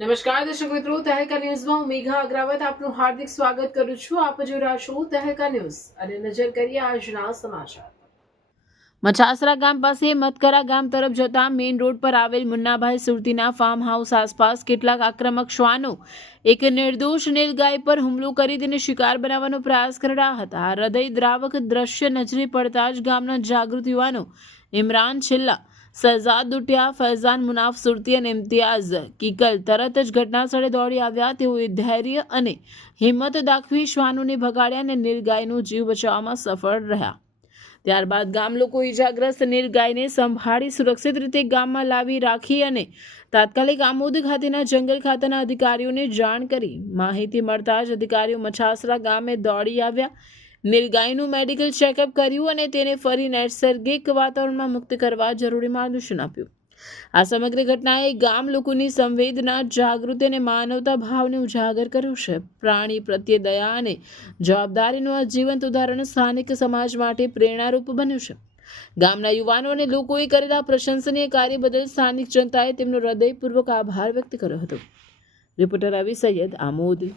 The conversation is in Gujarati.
નમસ્કાર દર્શક મિત્રો, તહેલકા ન્યૂઝમાં હું મેઘા અગ્રવાલ આપનું હાર્દિક સ્વાગત કરું છું. આપ જોઈ રહ્યા છો તહેલકા ન્યૂઝ અને નજર કરીએ આજના સમાચાર. મચાસરા ગામ પાસે મતકરા ગામ તરફ જતા મેઇન રોડ પર આવેલ મુન્નાભાઈ સુરતીના ફાર્મ હાઉસ આસપાસ કેટલાક આક્રમક શ્વાનો એક નિર્દોષ નીલગાય પર હુમલો કરી તેને શિકાર બનાવવાનો પ્રયાસ કરી રહ્યા હતા. આ હૃદયદ્રાવક દ્રશ્ય નજરે પડતા જ ગામના જાગૃત યુવાનો ઇમરાન છેલ્લા, શહજાદ દુટિયા, ફૈઝાન મુનાફ સુરતી અને ઇમ્તિયાઝ કિકલ તરત જ ઘટના સ્થળે દોડી આવ્યા. તેઓએ ધૈર્ય અને હિંમત દાખવી શ્વાનોને ભગાડ્યા અને નીલગાયનો જીવ બચાવવામાં સફળ રહ્યા. ત્યારબાદ ગામ લોકો ઈજાગ્રસ્ત નીલગાયને સંભાળી સુરક્ષિત રીતે ગામમાં લાવી રાખી અને તાત્કાલિક આમોદ ખાતેના જંગલ ખાતાના અધિકારીઓને જાણ કરી. માહિતી મળતા જ અધિકારીઓ મછાસરા ગામે દોડી આવ્યા, નીલગાયનું મેડિકલ ચેકઅપ કર્યું અને તેને ફરી નૈસર્ગિક વાતાવરણમાં મુક્ત કરવા જરૂરી માર્ગદર્શન આપ્યું. આ સમગ્ર ઘટનાએ ગામ લોકોની સંવેદના, જાગૃતિ અને માનવતા ભાવને ઉજાગર કર્યું છે. પ્રાણી પ્રત્યે દયા અને જવાબદારીનું આ જીવંત ઉદાહરણ સ્થાનિક સમાજ માટે પ્રેરણારૂપ બન્યું છે. ગામના યુવાનો અને લોકોએ કરેલા પ્રશંસનીય કાર્ય બદલ સ્થાનિક જનતાએ તેમનો હૃદયપૂર્વક આભાર વ્યક્ત કર્યો હતો. રિપોર્ટર રવિ સૈયદ, આમોદ.